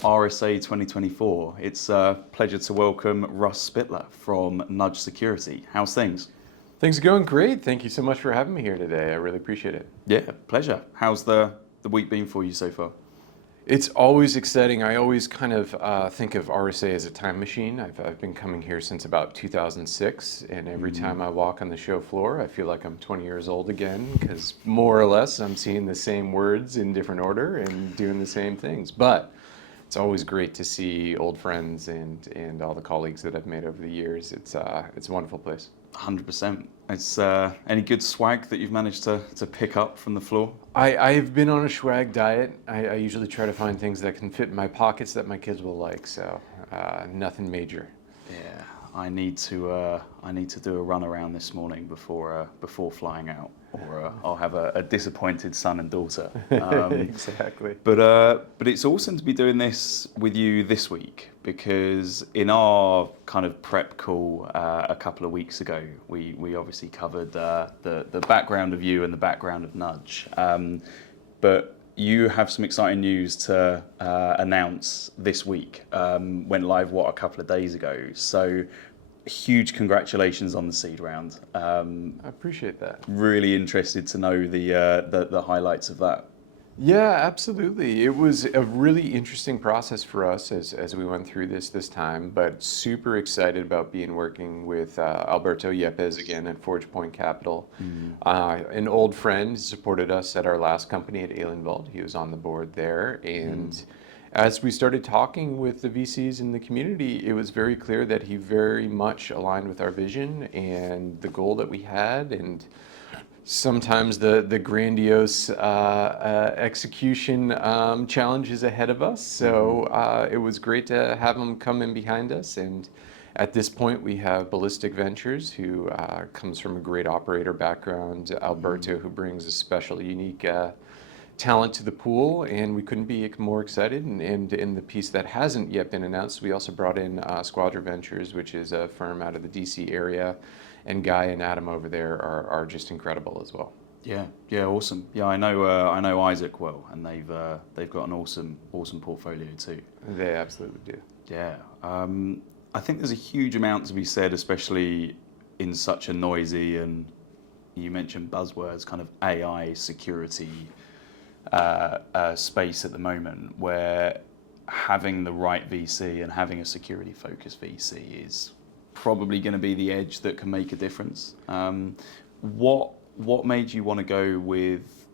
RSA 2024. It's a pleasure to welcome Russ Spitler from Nudge Security. How's things? Things are going great. Thank you so much for having me here today. I really appreciate it. Yeah, pleasure. How's the week been for you so far? It's always exciting. I always kind of think of RSA as a time machine. I've been coming here since about 2006, and every time I walk on the show floor, I feel like I'm 20 years old again, because more or less I'm seeing the same words in different order and doing the same things. But it's always great to see old friends and all the colleagues that I've made over the years. It's a wonderful place. 100%. It's any good swag that you've managed to pick up from the floor? I've been on a swag diet. I usually try to find things that can fit in my pockets that my kids will like, so nothing major. Yeah, I need to do a run around this morning before flying out, or I'll have a disappointed son and daughter. Exactly. But it's awesome to be doing this with you this week, because in our kind of prep call a couple of weeks ago, we obviously covered the background of you and the background of Nudge. But you have some exciting news to announce this week. Went live, a couple of days ago. So huge congratulations on the seed round. I appreciate that. Really interested to know the highlights of that. Yeah, absolutely. It was a really interesting process for us as we went through this time, but super excited about working with Alberto Yepes again at Forgepoint Capital. An old friend supported us at our last company at Alienwald. He was on the board there, and as we started talking with the VCs in the community, it was very clear that he very much aligned with our vision and the goal that we had, and sometimes the grandiose execution challenges ahead of us. So it was great to have him come in behind us. And at this point, we have Ballistic Ventures, who comes from a great operator background, Alberto, who brings a special, unique talent to the pool, and we couldn't be more excited. And in the piece that hasn't yet been announced, we also brought in Squadra Ventures, which is a firm out of the DC area. And Guy and Adam over there are just incredible as well. Yeah, awesome. Yeah, I know Isaac well, and they've got an awesome portfolio too. They absolutely do. Yeah, I think there's a huge amount to be said, especially in such a noisy, and you mentioned buzzwords, kind of AI security space at the moment, where having the right VC and having a security focused VC is probably going to be the edge that can make a difference. What made you want to go with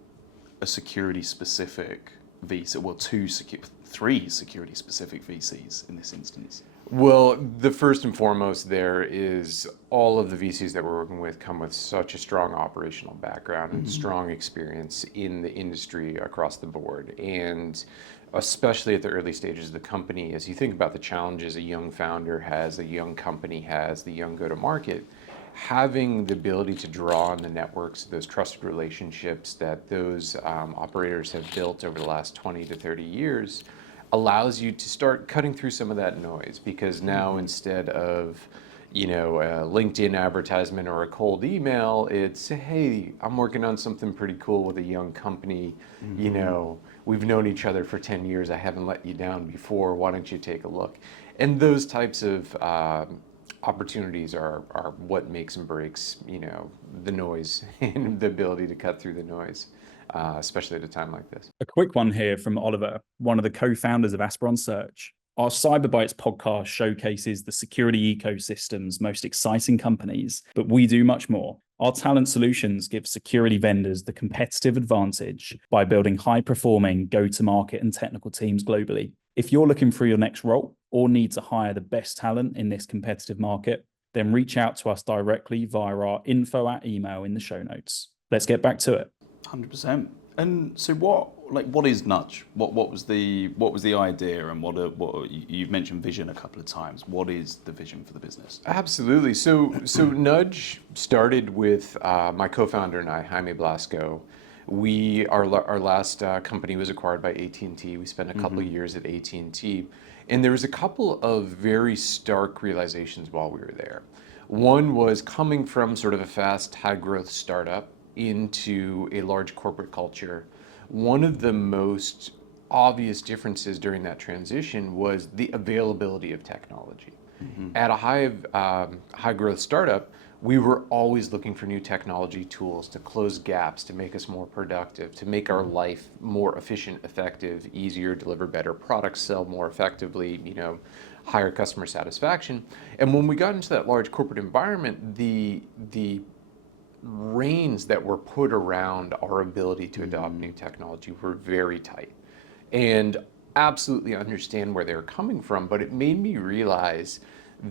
a security specific VC? Well, three security specific VCs in this instance. Well, the first and foremost there is all of the VCs that we're working with come with such a strong operational background and strong experience in the industry across the board. And especially at the early stages of the company, as you think about the challenges a young founder has, a young company has, the young go-to-market, having the ability to draw on the networks, those trusted relationships that those operators have built over the last 20 to 30 years allows you to start cutting through some of that noise, because now instead of a LinkedIn advertisement or a cold email, it's, hey, I'm working on something pretty cool with a young company. We've known each other for 10 years. I haven't let you down before. Why don't you take a look? And those types of opportunities are what makes and breaks, the noise and the ability to cut through the noise, especially at a time like this. A quick one here from Oliver, one of the co-founders of Asperon Search. Our CyberBytes podcast showcases the security ecosystem's most exciting companies, but we do much more. Our talent solutions give security vendors the competitive advantage by building high-performing go-to-market and technical teams globally. If you're looking for your next role or need to hire the best talent in this competitive market, then reach out to us directly via our info@email in the show notes. Let's get back to it. 100%. And so what is Nudge? What was the idea, and what you've mentioned vision a couple of times. What is the vision for the business? Absolutely. So Nudge started with my co-founder and I, Jaime Blasco. Our last company was acquired by AT&T. We spent a couple of years at AT&T, and there was a couple of very stark realizations while we were there. One was coming from sort of a fast, high-growth startup into a large corporate culture. One of the most obvious differences during that transition was the availability of technology. At a high growth startup, we were always looking for new technology tools to close gaps, to make us more productive, to make our life more efficient, effective, easier, deliver better products, sell more effectively, higher customer satisfaction. And when we got into that large corporate environment, the reins that were put around our ability to adopt new technology were very tight. And absolutely understand where they're coming from, but it made me realize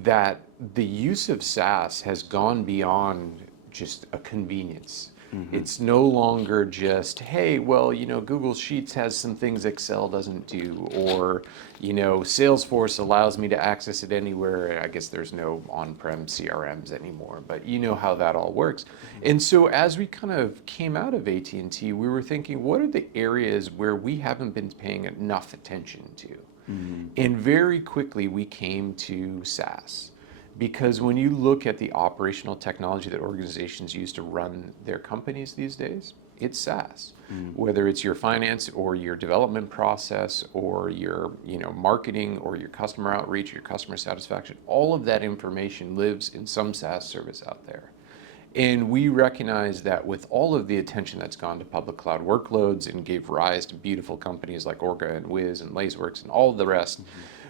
that the use of SaaS has gone beyond just a convenience. It's no longer just, hey, well, Google Sheets has some things Excel doesn't do, or, Salesforce allows me to access it anywhere. I guess there's no on-prem CRMs anymore, but you know how that all works. And so as we kind of came out of AT&T, we were thinking, what are the areas where we haven't been paying enough attention to? And very quickly we came to SaaS. Because when you look at the operational technology that organizations use to run their companies these days, it's SaaS. Whether it's your finance or your development process or your marketing or your customer outreach, your customer satisfaction, all of that information lives in some SaaS service out there. And we recognize that with all of the attention that's gone to public cloud workloads and gave rise to beautiful companies like Orca and Wiz and Laceworks and all of the rest,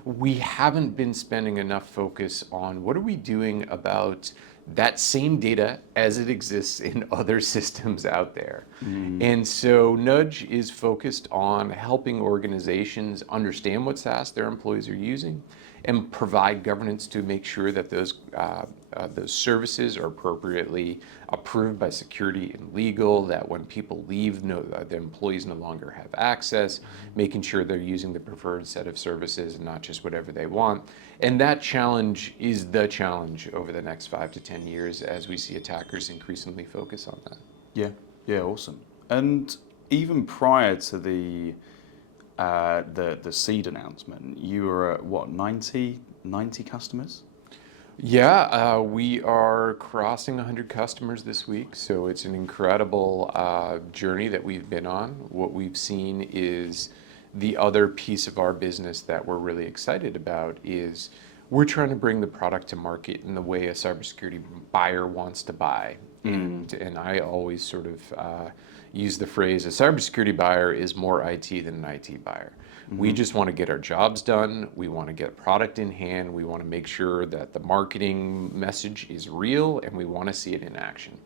we haven't been spending enough focus on what are we doing about that same data as it exists in other systems out there. And so Nudge is focused on helping organizations understand what SaaS their employees are using and provide governance to make sure that those services are appropriately approved by security and legal, that when people leave, the employees no longer have access, making sure they're using the preferred set of services and not just whatever they want. And that challenge is the challenge over the next 5 to 10 years as we see attackers increasingly focus on that. Yeah, awesome. And even prior to the seed announcement, you were at what, 90 customers? Yeah, we are crossing 100 customers this week, so it's an incredible journey that we've been on. What we've seen is the other piece of our business that we're really excited about is we're trying to bring the product to market in the way a cybersecurity buyer wants to buy. And I always sort of use the phrase, a cybersecurity buyer is more IT than an IT buyer. We just want to get our jobs done. We want to get product in hand. We want to make sure that the marketing message is real and we want to see it in action.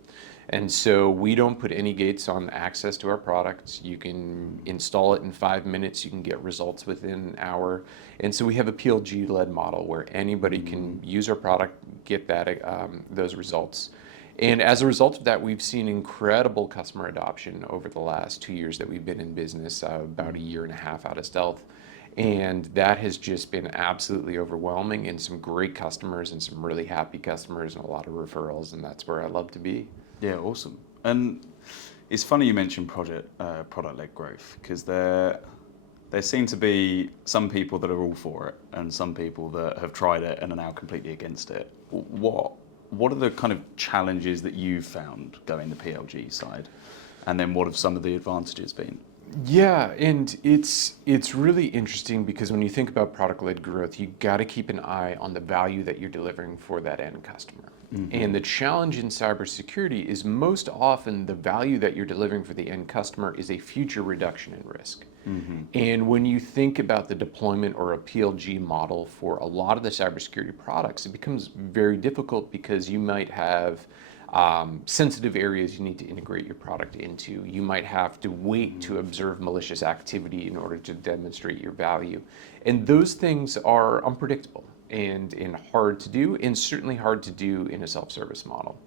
And so we don't put any gates on access to our products. You can install it in 5 minutes. You can get results within an hour. And so we have a PLG-led model where anybody can use our product, get that those results. And as a result of that, we've seen incredible customer adoption over the last 2 years that we've been in business, about 1.5 years out of stealth. And that has just been absolutely overwhelming, and some great customers and some really happy customers and a lot of referrals, and that's where I love to be. Yeah, awesome. And it's funny you mentioned product-led growth, because there seem to be some people that are all for it and some people that have tried it and are now completely against it. What are the kind of challenges that you've found going the PLG side? And then what have some of the advantages been? Yeah, and it's really interesting because when you think about product-led growth, you got to keep an eye on the value that you're delivering for that end customer. And the challenge in cybersecurity is most often the value that you're delivering for the end customer is a future reduction in risk. And when you think about the deployment or a PLG model for a lot of the cybersecurity products, it becomes very difficult because you might have sensitive areas you need to integrate your product into. You might have to wait to observe malicious activity in order to demonstrate your value. And those things are unpredictable and hard to do, and certainly hard to do in a self-service model.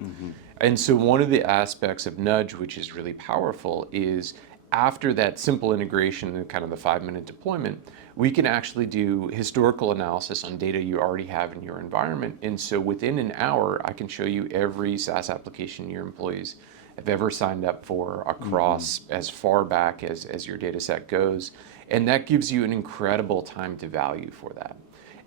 And so one of the aspects of Nudge, which is really powerful, is after that simple integration and kind of the 5-minute deployment, we can actually do historical analysis on data you already have in your environment. And so within an hour, I can show you every SaaS application your employees have ever signed up for across as far back as your data set goes. And that gives you an incredible time to value for that.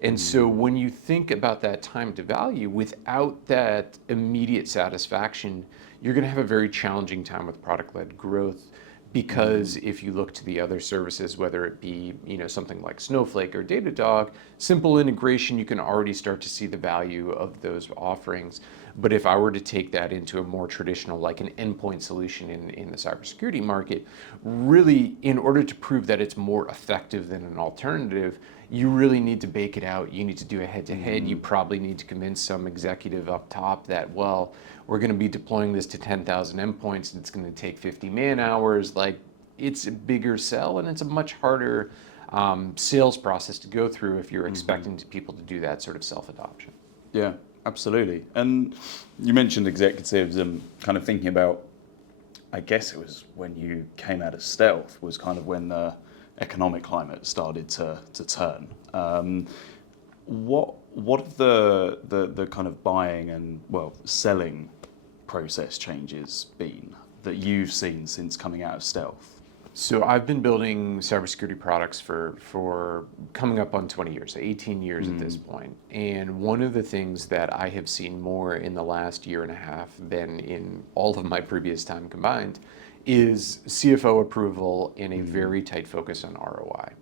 And so when you think about that time to value, without that immediate satisfaction, you're going to have a very challenging time with product-led growth, because if you look to the other services, whether it be something like Snowflake or Datadog, simple integration, you can already start to see the value of those offerings. But if I were to take that into a more traditional, like an endpoint solution in the cybersecurity market, really, in order to prove that it's more effective than an alternative, you really need to bake it out. You need to do a head-to-head. You probably need to convince some executive up top that, well, we're going to be deploying this to 10,000 endpoints and it's going to take 50 man hours. Like, it's a bigger sell and it's a much harder sales process to go through if you're expecting people to do that sort of self-adoption. Yeah, absolutely. And you mentioned executives and kind of thinking about, I guess it was when you came out of stealth was kind of when the economic climate started to turn. What have the kind of buying and, well, selling process changes been that you've seen since coming out of stealth? So I've been building cybersecurity products for coming up on 20 years, 18 years at this point. And one of the things that I have seen more in the last year and a half than in all of my previous time combined is CFO approval and a very tight focus on ROI.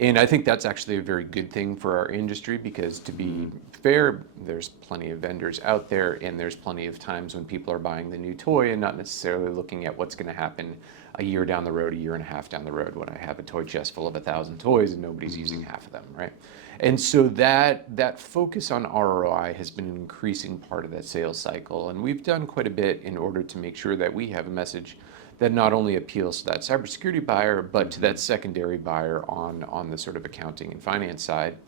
And I think that's actually a very good thing for our industry because, to be fair, there's plenty of vendors out there and there's plenty of times when people are buying the new toy and not necessarily looking at what's going to happen a year down the road, a year and a half down the road when I have a toy chest full of 1,000 toys and nobody's using half of them, right? And so that focus on ROI has been an increasing part of that sales cycle. And we've done quite a bit in order to make sure that we have a message that not only appeals to that cybersecurity buyer, but to that secondary buyer on the sort of accounting and finance side.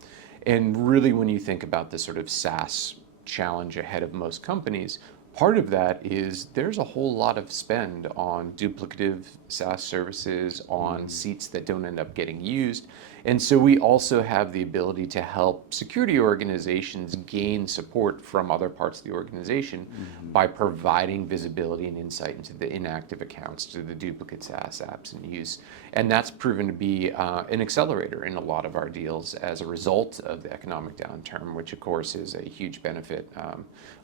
And really, when you think about the sort of SaaS challenge ahead of most companies, part of that is there's a whole lot of spend on duplicative SaaS services, on seats that don't end up getting used. And so we also have the ability to help security organizations gain support from other parts of the organization by providing visibility and insight into the inactive accounts, to the duplicate SaaS apps in use. And that's proven to be an accelerator in a lot of our deals as a result of the economic downturn, which of course is a huge benefit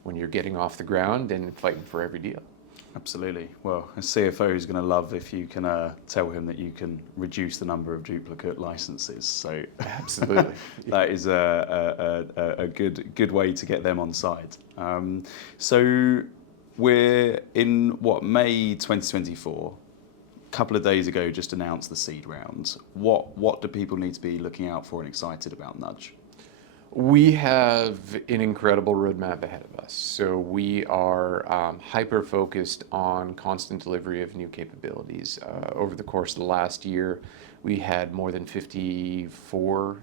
when you're getting off the ground and fighting for every deal. Absolutely. Well, a CFO is going to love if you can tell him that you can reduce the number of duplicate licenses. So absolutely, that is a good way to get them on side. So we're in May 2024. A couple of days ago, just announced the seed round. What do people need to be looking out for and excited about, Nudge? We have an incredible roadmap ahead of us. So we are hyper-focused on constant delivery of new capabilities. Over the course of the last year, we had more than 54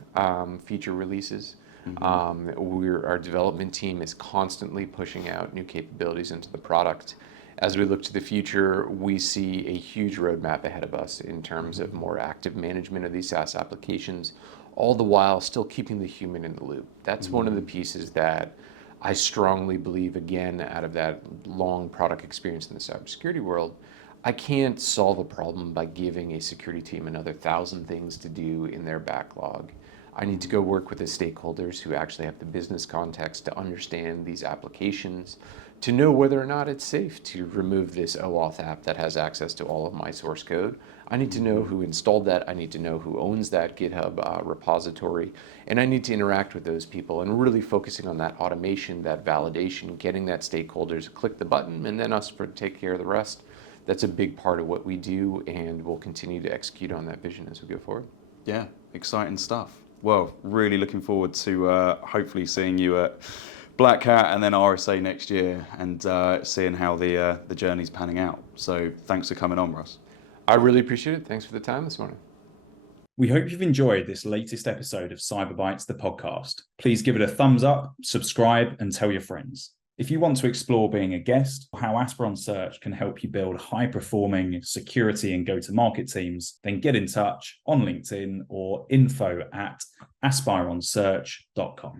feature releases. Our development team is constantly pushing out new capabilities into the product. As we look to the future, we see a huge roadmap ahead of us in terms of more active management of these SaaS applications, all the while still keeping the human in the loop. That's one of the pieces that I strongly believe, again, out of that long product experience in the cybersecurity world, I can't solve a problem by giving a security team another 1,000 things to do in their backlog. I need to go work with the stakeholders who actually have the business context to understand these applications, to know whether or not it's safe to remove this OAuth app that has access to all of my source code. I need to know who installed that. I need to know who owns that GitHub repository. And I need to interact with those people and really focusing on that automation, that validation, getting that stakeholders to click the button and then us take care of the rest. That's a big part of what we do, and we'll continue to execute on that vision as we go forward. Yeah, exciting stuff. Well, really looking forward to hopefully seeing you at Black Hat and then RSA next year and seeing how the journey's panning out. So thanks for coming on, Russ. I really appreciate it. Thanks for the time this morning. We hope you've enjoyed this latest episode of CyberBytes, the podcast. Please give it a thumbs up, subscribe, and tell your friends. If you want to explore being a guest or how Asperon Search can help you build high-performing security and go-to-market teams, then get in touch on LinkedIn or info@aspironsearch.com.